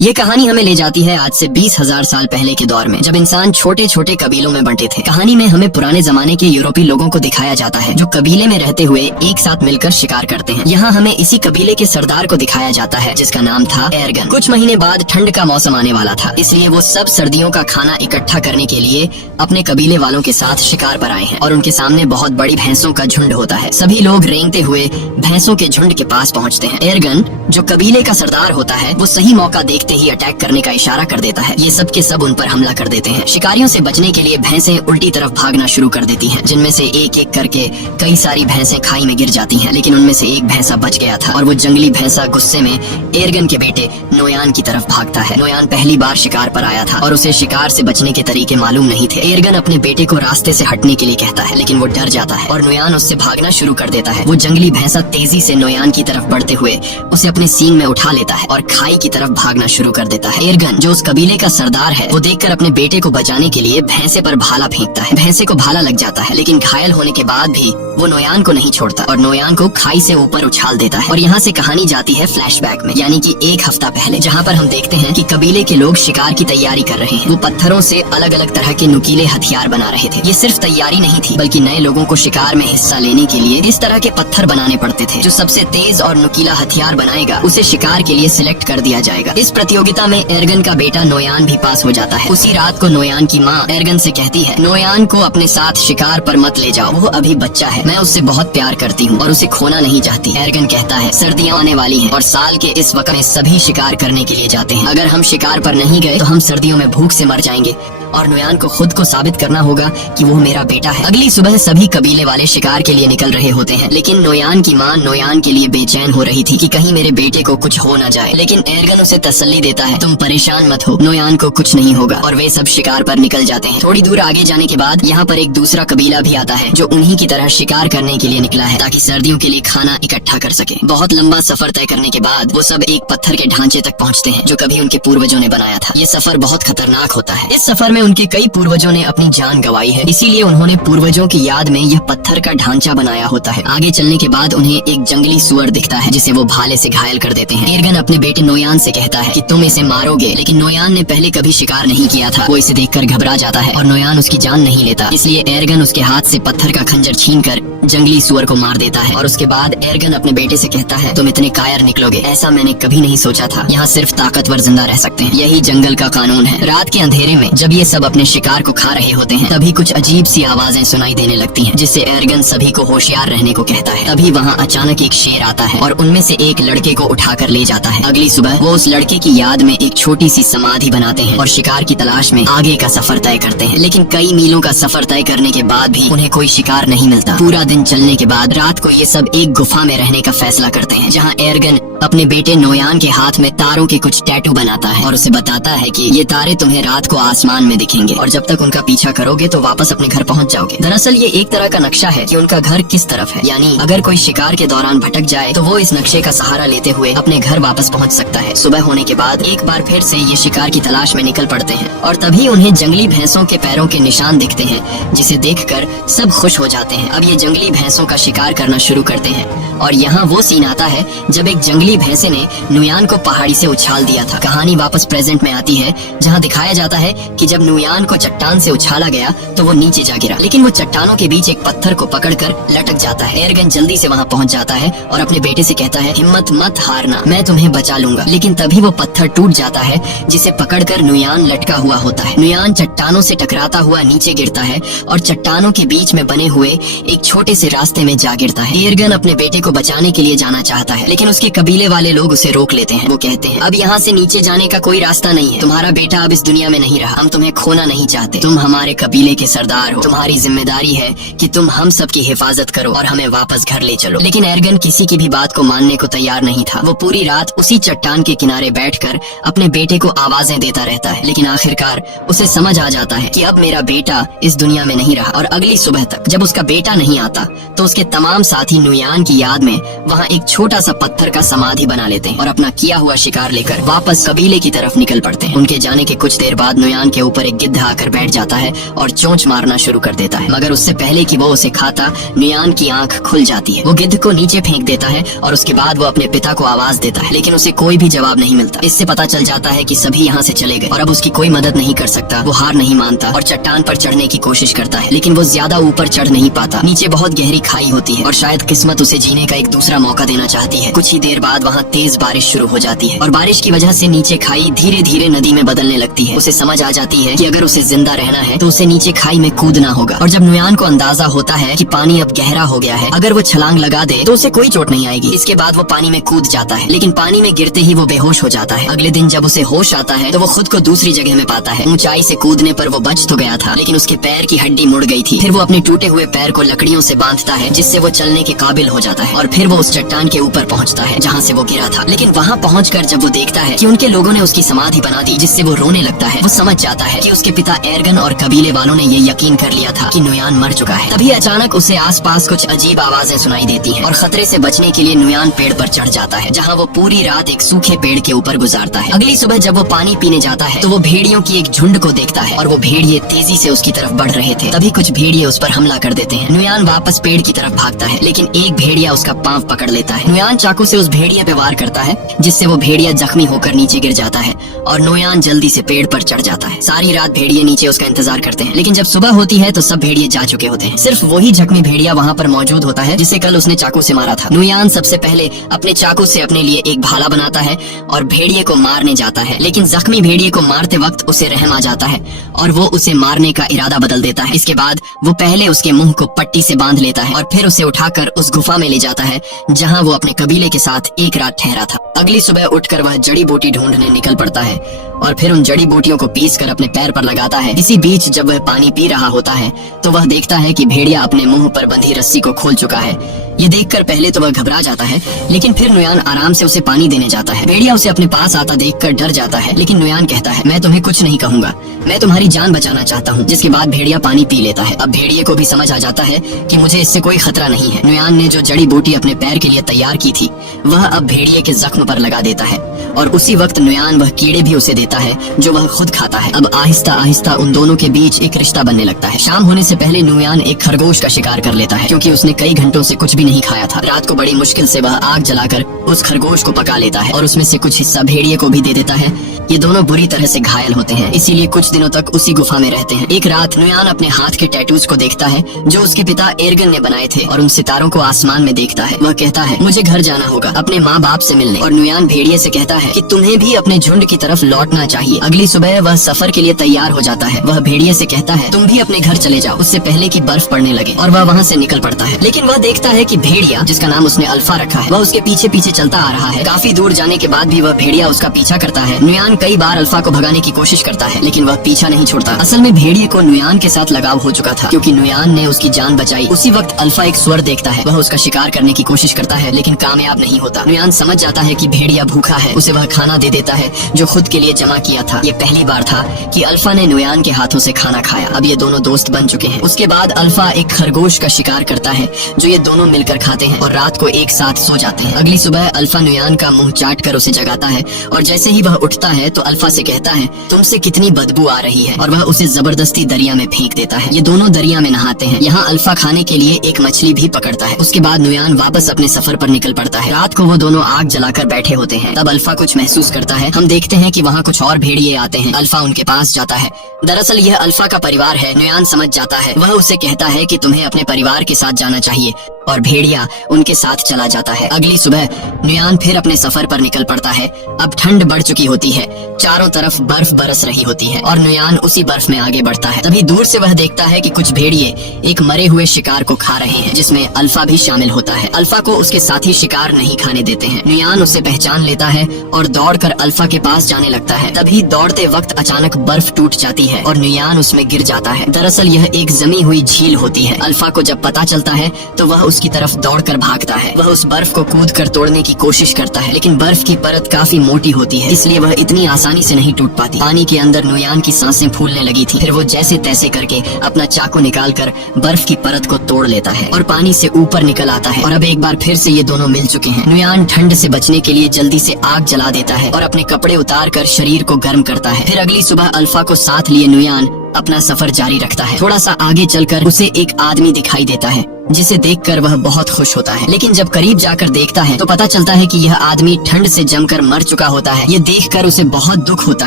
ये कहानी हमें ले जाती है आज से 20,000 साल पहले के दौर में, जब इंसान छोटे छोटे कबीलों में बंटे थे। कहानी में हमें पुराने जमाने के यूरोपीय लोगों को दिखाया जाता है जो कबीले में रहते हुए एक साथ मिलकर शिकार करते हैं। यहाँ हमें इसी कबीले के सरदार को दिखाया जाता है जिसका नाम था एर्गन। कुछ महीने बाद ठंड का मौसम आने वाला था, इसलिए वो सब सर्दियों का खाना इकट्ठा करने के लिए अपने कबीले वालों के साथ शिकार पर आए हैं और उनके सामने बहुत बड़ी भैंसों का झुंड होता है। सभी लोग रेंगते हुए भैंसों के झुंड के पास पहुँचते हैं। एर्गन जो कबीले का सरदार होता है वो सही मौका देखते ही अटैक करने का इशारा कर देता है। ये सब के सब उन पर हमला कर देते हैं। शिकारियों से बचने के लिए भैंसें उल्टी तरफ भागना शुरू कर देती हैं, जिनमें से एक एक करके कई सारी भैंसें खाई में गिर जाती हैं, लेकिन उनमें से एक भैंसा बच गया था और वो जंगली भैंसा गुस्से में एर्गन के बेटे नोयान की तरफ भागता है। नोयान पहली बार शिकार पर आया था और उसे शिकार से बचने के तरीके मालूम नहीं थे। एर्गन अपने बेटे को रास्ते से हटने के लिए कहता है, लेकिन वो डर जाता है और नोयान उससे भागना शुरू कर देता है। वो जंगली भैंसा तेजी से नोयान की तरफ बढ़ते हुए उसे अपने सींग में उठा लेता है और खाई की तरफ भागना शुरू कर देता है। एर्गन जो उस कबीले का सरदार है वो देखकर अपने बेटे को बचाने के लिए भैंसे पर भाला फेंकता है। भैंसे को भाला लग जाता है, लेकिन घायल होने के बाद भी वो नोयान को नहीं छोड़ता और नोयान को खाई से ऊपर उछाल देता है। और यहाँ से कहानी जाती है फ्लैशबैक में, यानी कि एक हफ्ता पहले, जहाँ पर हम देखते हैं कि कबीले के लोग शिकार की तैयारी कर रहे हैं। वो पत्थरों से अलग अलग तरह के नुकीले हथियार बना रहे थे। ये सिर्फ तैयारी नहीं थी, बल्कि नए लोगों को शिकार में हिस्सा लेने के लिए इस तरह के पत्थर बनाने पड़ते थे। जो सबसे तेज और नुकीला हथियार बनाएगा उसे शिकार के लिए सिलेक्ट कर दिया जाएगा। इस प्रतियोगिता में एर्गन का बेटा नोयान भी पास हो जाता है। उसी रात को नोयान की माँ एर्गन से कहती है, नोयान को अपने साथ शिकार पर मत ले जाओ, वो अभी बच्चा है, मैं उससे बहुत प्यार करती हूँ और उसे खोना नहीं चाहती। एर्गन कहता है, सर्दियाँ आने वाली हैं और साल के इस वक्त में सभी शिकार करने के लिए जाते हैं। अगर हम शिकार पर नहीं गए तो हम सर्दियों में भूख से मर जाएंगे और नोयान को खुद को साबित करना होगा कि वो मेरा बेटा है। अगली सुबह सभी कबीले वाले शिकार के लिए निकल रहे होते हैं, लेकिन नोयान की माँ नोयान के लिए बेचैन हो रही थी कि कहीं मेरे बेटे को कुछ हो न जाए। लेकिन एर्गन उसे तसल्ली देता है, तुम परेशान मत हो, नोयान को कुछ नहीं होगा। और वे सब शिकार पर निकल जाते हैं। थोड़ी दूर आगे जाने के बाद यहाँ पर एक दूसरा कबीला भी आता है जो उन्हीं की तरह शिकार करने के लिए निकला है ताकि सर्दियों के लिए खाना इकट्ठा कर सके। बहुत लंबा सफर तय करने के बाद वो सब एक पत्थर के ढांचे तक पहुँचते हैं जो कभी उनके पूर्वजों ने बनाया था। ये सफर बहुत खतरनाक होता है। इस सफर में उनके कई पूर्वजों ने अपनी जान गंवाई है, इसीलिए उन्होंने पूर्वजों की याद में यह पत्थर का ढांचा बनाया होता है। आगे चलने के बाद उन्हें एक जंगली सुअर दिखता है जिसे वो भाले से घायल कर देते हैं। एर्गन अपने बेटे नोयान से कहता है कि तुम इसे मारोगे, लेकिन नोयान ने पहले कभी शिकार नहीं किया था। वो इसे देखकर घबरा जाता है और नोयान उसकी जान नहीं लेता, इसलिए एर्गन उसके हाथ से पत्थर का खंजर छीनकर जंगली सुअर को मार देता है। और उसके बाद एर्गन अपने बेटे से कहता है, तुम इतने कायर निकलोगे, ऐसा मैंने कभी नहीं सोचा था। यहाँ सिर्फ ताकतवर जिंदा रह सकते हैं, यही जंगल का कानून है। रात के अंधेरे में जब ये सब अपने शिकार को खा रहे होते हैं, तभी कुछ अजीब सी आवाजें सुनाई देने लगती हैं, जिससे एर्गन सभी को होशियार रहने को कहता है। तभी वहाँ अचानक एक शेर आता है और उनमें से एक लड़के को उठाकर ले जाता है। अगली सुबह वो उस लड़के की याद में एक छोटी सी समाधि बनाते हैं और शिकार की तलाश में आगे का सफर तय करते हैं। लेकिन कई मीलों का सफर तय करने के बाद भी उन्हें कोई शिकार नहीं मिलता। पूरा दिन चलने के बाद रात को ये सब एक गुफा में रहने का फैसला करते हैं, जहाँ एर्गन अपने बेटे नोयान के हाथ में तारों के कुछ टैटू बनाता है और उसे बताता है कि ये तारे तुम्हें रात को आसमान में दिखेंगे और जब तक उनका पीछा करोगे तो वापस अपने घर पहुंच जाओगे। दरअसल ये एक तरह का नक्शा है कि उनका घर किस तरफ है, यानी अगर कोई शिकार के दौरान भटक जाए तो वो इस नक्शे का सहारा लेते हुए अपने घर वापस पहुंच सकता है। सुबह होने के बाद एक बार फिर से ये शिकार की तलाश में निकल पड़ते हैं और तभी उन्हें जंगली भैंसों के पैरों के निशान दिखते हैं, जिसे देखकर सब खुश हो जाते हैं। अब ये जंगली भैंसों का शिकार करना शुरू करते हैं और यहाँ वो सीन आता है जब एक जंगली भैंसे ने नोयान को पहाड़ी से उछाल दिया था। कहानी वापस प्रेजेंट में आती है, जहाँ दिखाया जाता है कि जब नोयान को चट्टान से उछाला गया तो वो नीचे जा गिरा, लेकिन वो चट्टानों के बीच एक पत्थर को पकड़कर लटक जाता है। एर्गन जल्दी से वहाँ पहुँच जाता है और अपने बेटे से कहता है, हिम्मत मत हारना, मैं तुम्हें बचा लूंगा। लेकिन तभी वो पत्थर टूट जाता है जिसे पकड़कर नोयान लटका हुआ होता है। नोयान चट्टानों से टकराता हुआ नीचे गिरता है और चट्टानों के बीच में बने हुए एक छोटे से रास्ते में जा गिरता है। एर्गन अपने बेटे को बचाने के लिए जाना चाहता है, लेकिन उसके कबीले वाले लोग उसे रोक लेते हैं। वो कहते हैं, अब यहाँ से नीचे जाने का कोई रास्ता नहीं है, तुम्हारा बेटा अब इस दुनिया में नहीं रहा, हम तुम्हें खोना नहीं चाहते, तुम हमारे कबीले के सरदार हो, तुम्हारी जिम्मेदारी है कि तुम हम सब की हिफाजत करो और हमें वापस घर ले चलो। लेकिन एर्गन किसी की भी बात को मानने को तैयार नहीं था। वो पूरी रात उसी चट्टान के किनारे बैठकर अपने बेटे को आवाजें देता रहता है, लेकिन आखिरकार उसे समझ आ जाता है कि अब मेरा बेटा इस दुनिया में नहीं रहा। और अगली सुबह तक जब उसका बेटा नहीं आता तो उसके तमाम साथी नोयान की याद में वहाँ एक छोटा सा पत्थर का समाधि बना लेते हैं और अपना किया हुआ शिकार लेकर वापस कबीले की तरफ निकल पड़ते हैं। उनके जाने के कुछ देर बाद नुयान के ऊपर एक गिद्ध आकर बैठ जाता है और चोंच मारना शुरू कर देता है, मगर उससे पहले कि वो उसे खाता नुयान की आंख खुल जाती है। वो गिद्ध को नीचे फेंक देता है और उसके बाद वो अपने पिता को आवाज देता है, लेकिन उसे कोई भी जवाब नहीं मिलता। इससे पता चल जाता है कि सभी यहाँ से चले गए और अब उसकी कोई मदद नहीं कर सकता। वो हार नहीं मानता और चट्टान पर चढ़ने की कोशिश करता है, लेकिन वो ज्यादा ऊपर चढ़ नहीं पाता। नीचे बहुत गहरी खाई होती है और शायद किस्मत उसे जीने का एक दूसरा मौका देना चाहती है। कुछ ही देर बाद वहाँ तेज बारिश शुरू हो जाती है और बारिश की वजह से नीचे खाई धीरे धीरे नदी में बदलने लगती है। उसे समझ आ जाती है कि अगर उसे जिंदा रहना है तो उसे नीचे खाई में कूदना होगा। और जब नुयान को अंदाजा होता है कि पानी अब गहरा हो गया है, अगर वो छलांग लगा दे तो उसे कोई चोट नहीं आएगी। इसके बाद वो पानी में कूद जाता है, लेकिन पानी में गिरते ही वो बेहोश हो जाता है। अगले दिन जब उसे होश आता है तो वो खुद को दूसरी जगह में पाता है। ऊंचाई से कूदने पर वो बच तो गया था, लेकिन उसके पैर की हड्डी मुड़ गई थी। फिर वो अपने टूटे हुए पैर को लकड़ियों से बांधता है, जिससे वो चलने के काबिल हो जाता है और फिर वो उस चट्टान के ऊपर पहुंचता है जहाँ से वो गिरा था। लेकिन वहाँ पहुंचकर जब वो देखता है कि उनके लोगों ने उसकी समाधि बना दी, जिससे वो रोने लगता है, वो समझ जाता है कि उसके पिता एर्गन और कबीले वालों ने ये यकीन कर लिया था कि नुयान मर चुका है। तभी अचानक उसे आसपास कुछ अजीब आवाजें सुनाई देती हैं और खतरे से बचने के लिए नुयान पेड़ पर चढ़ जाता है, जहाँ वो पूरी रात एक सूखे पेड़ के ऊपर गुजारता है। अगली सुबह जब वो पानी पीने जाता है तो वो भेड़ियों की एक झुंड को देखता है और वो भेड़िए तेजी से उसकी तरफ बढ़ रहे थे। तभी कुछ भेड़िए उस पर हमला कर देते हैं। नुयान वापस पेड़ की तरफ भागता है, लेकिन एक भेड़िया उसका पांव पकड़ लेता है। नुयान चाकू से उस भेड़िए पे वार करता है, जिससे वो भेड़िया जख्मी होकर नीचे गिर जाता है और नुयान जल्दी से पेड़ पर चढ़ जाता है। सारी रात भेड़िए नीचे उसका इंतजार करते हैं, लेकिन जब सुबह होती है तो सब भेड़िए जा चुके होते हैं। सिर्फ वही जख्मी भेड़िया वहाँ पर मौजूद होता है जिसे कल उसने चाकू से मारा था। नुयान सबसे पहले अपने चाकू से अपने लिए एक भाला बनाता है और भेड़िए को मारने जाता है, लेकिन जख्मी भेड़िए को मारते वक्त उसे रहम आ जाता है और वो उसे मारने का इरादा बदल देता है। इसके बाद वो पहले उसके मुंह को पट्टी से बांध लेता है और फिर उसे उठाकर उस गुफा में ले जाता है जहाँ वो अपने कबीले के साथ एक रात ठहरा था। अगली सुबह उठकर वह जड़ी बूटी ढूंढने निकल पड़ता है और फिर उन जड़ी बूटियों को पीसकर अपने पैर पर लगाता है। इसी बीच जब वह पानी पी रहा होता है तो वह देखता है कि भेड़िया अपने मुंह पर बंधी रस्सी को खोल चुका है। ये देखकर पहले तो वह घबरा जाता है, लेकिन फिर नुयान आराम से उसे पानी देने जाता है। भेड़िया उसे अपने पास आता देखकर डर जाता है, लेकिन नुयान कहता है, मैं तुम्हें कुछ नहीं कहूँगा, मैं तुम्हारी जान बचाना चाहता हूँ। जिसके बाद भेड़िया पानी पी लेता है। अब भेड़िए को भी समझ आ जाता है कि मुझे इससे कोई खतरा नहीं है। नुयान ने जो जड़ी बूटी अपने पैर के लिए तैयार की थी वह अब भेड़िए के जख्म पर लगा देता है और उसी वक्त नुयान वह कीड़े भी उसे देता है जो वह खुद खाता है। अब आहिस्ता आहिस्ता उन दोनों के बीच एक रिश्ता बनने लगता है। शाम होने से पहले नुयान एक खरगोश का शिकार कर लेता है, क्योंकि उसने कई घंटों से कुछ भी नहीं खाया था। रात को बड़ी मुश्किल से वह आग जलाकर उस खरगोश को पका लेता है और उसमें से कुछ हिस्सा भेड़िए को भी दे देता है। ये दोनों बुरी तरह से घायल होते हैं, इसीलिए कुछ दिनों तक उसी गुफा में रहते हैं। एक रात नुयान अपने हाथ के टैटूज को देखता है जो उसके पिता एर्गन ने बनाए थे और उन सितारों को आसमान में देखता है। वह कहता है, मुझे घर जाना होगा अपने माँ बाप से मिलने। और नुयान भेड़िए से कहता है कि तुम्हें भी अपने झुंड की तरफ लौटना चाहिए। अगली सुबह वह सफर के लिए तैयार हो जाता है। वह भेड़िए से कहता है, तुम भी अपने घर चले जाओ उससे पहले कि बर्फ पड़ने लगे, और वह वहाँ से निकल पड़ता है। लेकिन वह देखता है कि भेड़िया, जिसका नाम उसने अल्फा रखा है, वह उसके पीछे पीछे चलता आ रहा है। काफी दूर जाने के बाद भी वह भेड़िया उसका पीछा करता है। नुयान कई बार अल्फा को भगाने की कोशिश करता है, लेकिन वह पीछा नहीं छोड़ता। असल में भेड़िए को नुयान के साथ लगाव हो चुका था, क्योंकि नुयान ने उसकी जान बचाई। उसी वक्त अल्फा एक स्वर देखता है। वह उसका शिकार करने की कोशिश करता है, लेकिन कामयाब नहीं होता। नुयान समझ जाता है कि भेड़िया भूखा है। उसे वह खाना दे देता है जो खुद के लिए जमा किया था। ये पहली बार था कि अल्फा ने नुयान के हाथों से खाना खाया। अब ये दोनों दोस्त बन चुके हैं। उसके बाद अल्फा एक खरगोश का शिकार करता है जो ये दोनों मिलकर खाते हैं और रात को एक साथ सो जाते हैं। अगली सुबह अल्फा नुयान का मुंह चाट कर उसे जगाता है और जैसे ही वह उठता है तो अल्फा से कहता है, तुमसे कितनी बदबू आ रही है, और वह उसे जबरदस्ती दरिया में फेंक देता है। ये दोनों दरिया में नहाते हैं। यहाँ अल्फा खाने के लिए एक मछली भी पकड़ता है। उसके बाद नुयान वापस अपने सफर पर निकल पड़ता है। रात को वो दोनों आग जलाकर बैठे होते हैं। तब अल्फा कुछ महसूस करता है। हम देखते हैं कि वहाँ कुछ और भेड़िए आते हैं। अल्फा उनके पास जाता है। दरअसल यह अल्फा का परिवार है। नुयान समझ जाता है। वह उसे कहता है कि तुम्हें अपने परिवार के साथ जाना चाहिए, और भेड़िया उनके साथ चला जाता है। अगली सुबह नुयान फिर अपने सफर पर निकल पड़ता है। अब ठंड बढ़ चुकी होती है, चारों तरफ बर्फ बरस रही होती है और नुयान उसी बर्फ में आगे बढ़ता है। तभी दूर से वह देखता है कि कुछ भेड़िए एक मरे हुए शिकार को खा रहे हैं, जिसमें अल्फा भी शामिल होता है। अल्फा को उसके साथी शिकार नहीं खाने देते हैं। नुयान उसे पहचान लेता है और दौड़कर अल्फा के पास जाने लगता है। है। तभी दौड़ते वक्त अचानक बर्फ टूट जाती है और नुयान उसमें गिर जाता है। दरअसल यह एक जमी हुई झील होती है। अल्फा को जब पता चलता है तो वह उसकी तरफ दौड़कर भागता है। वह उस बर्फ को कूदकर तोड़ने की कोशिश करता है, लेकिन बर्फ की परत काफी मोटी होती है, इसलिए वह इतनी आसानी से नहीं टूट पाती। पानी के अंदर नुयान की सांसें फूलने लगी थी। फिर वो जैसे तैसे करके अपना चाकू निकालकर बर्फ की परत को तोड़ लेता है और पानी से ऊपर निकल आता है। और अब एक बार फिर से ये दोनों मिल चुके हैं। नुयान ठंड से बचने के लिए जल्दी से आग जला देता है और अपने कपड़े उतार कर शरीर को गर्म करता है। फिर अगली सुबह अल्फा को साथ लिए नुयान अपना सफर जारी रखता है। थोड़ा सा आगे चलकर उसे एक आदमी दिखाई देता है, जिसे देखकर वह बहुत खुश होता है। लेकिन जब करीब जाकर देखता है तो पता चलता है कि यह आदमी ठंड से जमकर मर चुका होता है। ये देखकर उसे बहुत दुख होता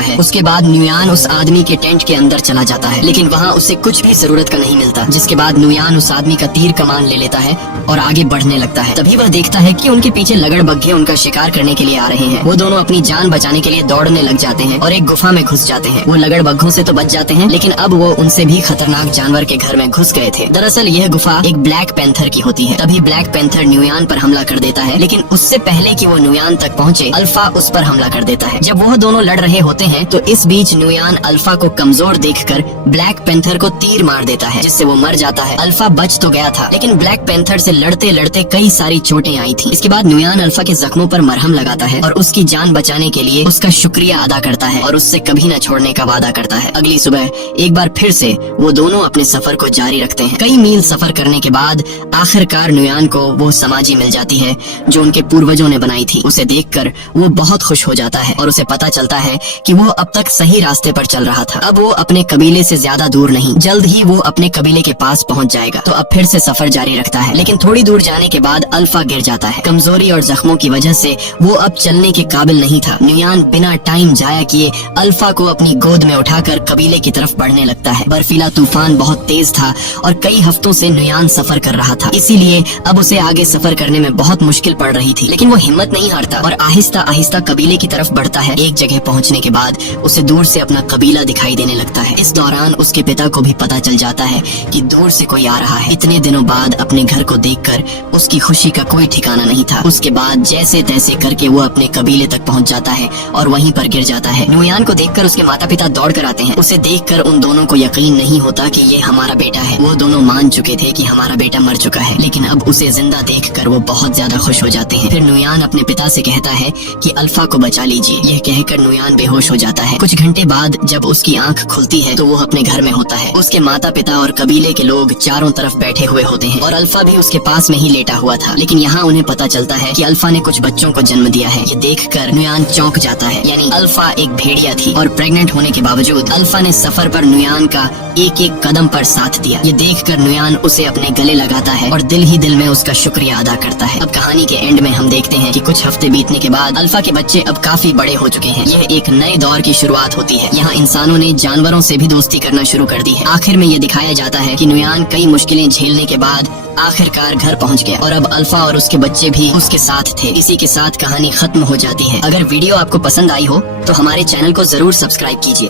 है। उसके बाद नुयान उस आदमी के टेंट के अंदर चला जाता है, लेकिन वहाँ उसे कुछ भी जरूरत का नहीं मिलता। जिसके बाद नुयान उस आदमी का तीर कमान ले लेता है और आगे बढ़ने लगता है। तभी वह देखता है कि उनके पीछे लगड़बग्घे उनका शिकार करने के लिए आ रहे हैं। वो दोनों अपनी जान बचाने के लिए दौड़ने लग जाते हैं और एक गुफा में घुस जाते हैं। वो लगड़बग्घों से तो बच जाते हैं, लेकिन अब वो उनसे भी खतरनाक जानवर के घर में घुस गए थे। दरअसल यह गुफा एक ब्लैक पैंथर की होती है। तभी ब्लैक पैंथर नुयान पर हमला कर देता है, लेकिन उससे पहले कि वो नुयान तक पहुंचे, अल्फा उस पर हमला कर देता है। जब वो दोनों लड़ रहे होते हैं तो इस बीच नुयान अल्फा को कमजोर देखकर ब्लैक पैंथर को तीर मार देता है, जिससे वो मर जाता है। अल्फा बच तो गया था, लेकिन ब्लैक पैंथर से लड़ते लड़ते कई सारी चोटें आई थी। इसके बाद नुयान अल्फा के जख्मों पर मरहम लगाता है और उसकी जान बचाने के लिए उसका शुक्रिया अदा करता है और उससे कभी न छोड़ने का वादा करता है। अगली सुबह एक बार फिर से वो दोनों अपने सफर को जारी रखते हैं। कई मील सफर करने के बाद आखिरकार नुयान को वो समाधि मिल जाती है जो उनके पूर्वजों ने बनाई थी। उसे देखकर वो बहुत खुश हो जाता है और उसे पता चलता है कि वो अब तक सही रास्ते पर चल रहा था। अब वो अपने कबीले से ज्यादा दूर नहीं, जल्द ही वो अपने कबीले के पास पहुंच जाएगा। तो अब फिर से सफर जारी रखता है, लेकिन थोड़ी दूर जाने के बाद अल्फा गिर जाता है। कमजोरी और जख्मों की वजह से वो अब चलने के काबिल नहीं था। नुयान बिना टाइम जाया किए अल्फा को अपनी गोद में उठाकर कबीले की तरफ बढ़ने लगता है। बर्फीला तूफान बहुत तेज था और कई हफ्तों से नुयान सफर कर रहा था, इसीलिए अब उसे आगे सफर करने में बहुत मुश्किल पड़ रही थी। लेकिन वो हिम्मत नहीं हारता और आहिस्ता आहिस्ता कबीले की तरफ बढ़ता है। एक जगह पहुंचने के बाद उसे दूर से अपना कबीला दिखाई देने लगता है। इस दौरान उसके पिता को भी पता चल जाता है कि दूर से कोई आ रहा है। इतने दिनों बाद अपने घर को देखकर उसकी खुशी का कोई ठिकाना नहीं था। उसके बाद जैसे तैसे करके वो अपने कबीले तक पहुंच जाता है और वहीं पर गिर जाता है। नुयान को देखकर उसके माता पिता दौड़ कर आते हैं। उसे देखकर उन दोनों को यकीन नहीं होता कि ये हमारा बेटा है। वो दोनों मान चुके थे कि हमारा बेटा मर चुका है, लेकिन अब उसे जिंदा देखकर वो बहुत ज्यादा खुश हो जाते हैं। फिर नुयान अपने पिता से कहता है कि अल्फा को बचा लीजिए। यह कहकर नुयान बेहोश हो जाता है। कुछ घंटे बाद जब उसकी आंख खुलती है तो वो अपने घर में होता है। उसके माता पिता और कबीले के लोग चारों तरफ बैठे हुए होते हैं और अल्फा भी उसके पास में ही लेटा हुआ था। लेकिन यहाँ उन्हें पता चलता है कि अल्फा ने कुछ बच्चों को जन्म दिया है। ये देखकर नुयान चौंक जाता है। यानी अल्फा एक भेड़िया थी और प्रेग्नेंट होने के बावजूद अल्फा ने सफर पर नुयान का एक एक कदम पर साथ दिया। ये देखकर नुयान उसे अपने गले लगाता है और दिल ही दिल में उसका शुक्रिया अदा करता है। अब कहानी के एंड में हम देखते हैं कि कुछ हफ्ते बीतने के बाद अल्फा के बच्चे अब काफी बड़े हो चुके हैं। यह एक नए दौर की शुरुआत होती है। यहाँ इंसानों ने जानवरों से भी दोस्ती करना शुरू कर दी है। आखिर में ये दिखाया जाता है कि नुयान कई मुश्किलें झेलने के बाद आखिरकार घर पहुंच गया और अब अल्फा और उसके बच्चे भी उसके साथ थे। इसी के साथ कहानी खत्म हो जाती है। अगर वीडियो आपको पसंद आई हो तो हमारे चैनल को जरूर सब्सक्राइब कीजिए।